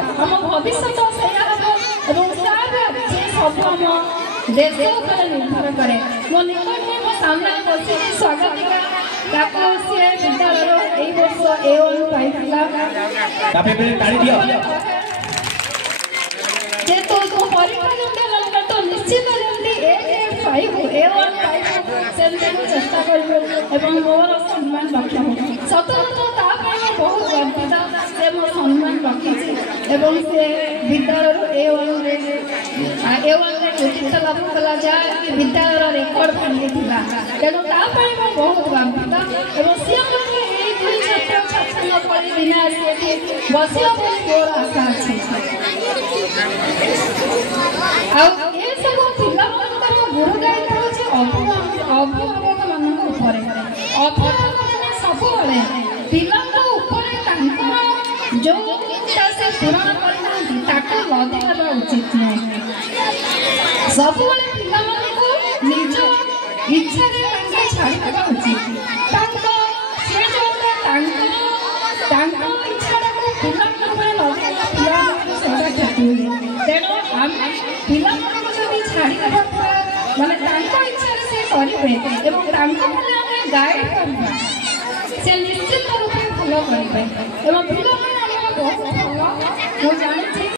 आम भविष्य सब आम देश निर्भर करे। मो निकट में मो सामने बसी स्वागतिका विद्यालय यही वर्ष A1 पाइला जेहेतु परीक्षा तो निश्चित A1 चेष्टा कर मोर सम्मान रक्षा सतत बहुत गर्वित से मो सम्मान रखी से विद्यालय A1 कृतित्व लाभ कला जहाँ विद्यालय रेकर्ड भांगी तेणु बहुत गर्वित छात्र छात्री पढ़ी बिना बस मोर आशा अच्छी सब पिला गुरु दायित्व हूँ अभिभावक मान अभिभावक मैंने सब पिला जो इच्छा से पूरण करना लदेवा उचित नहीं सब पिला निज इच्छा छाड़ा उचित तेणु आम पिला छाड़ा माने इच्छा से करेंगे गाइड करवा से निश्चित रूप भल करेंगे।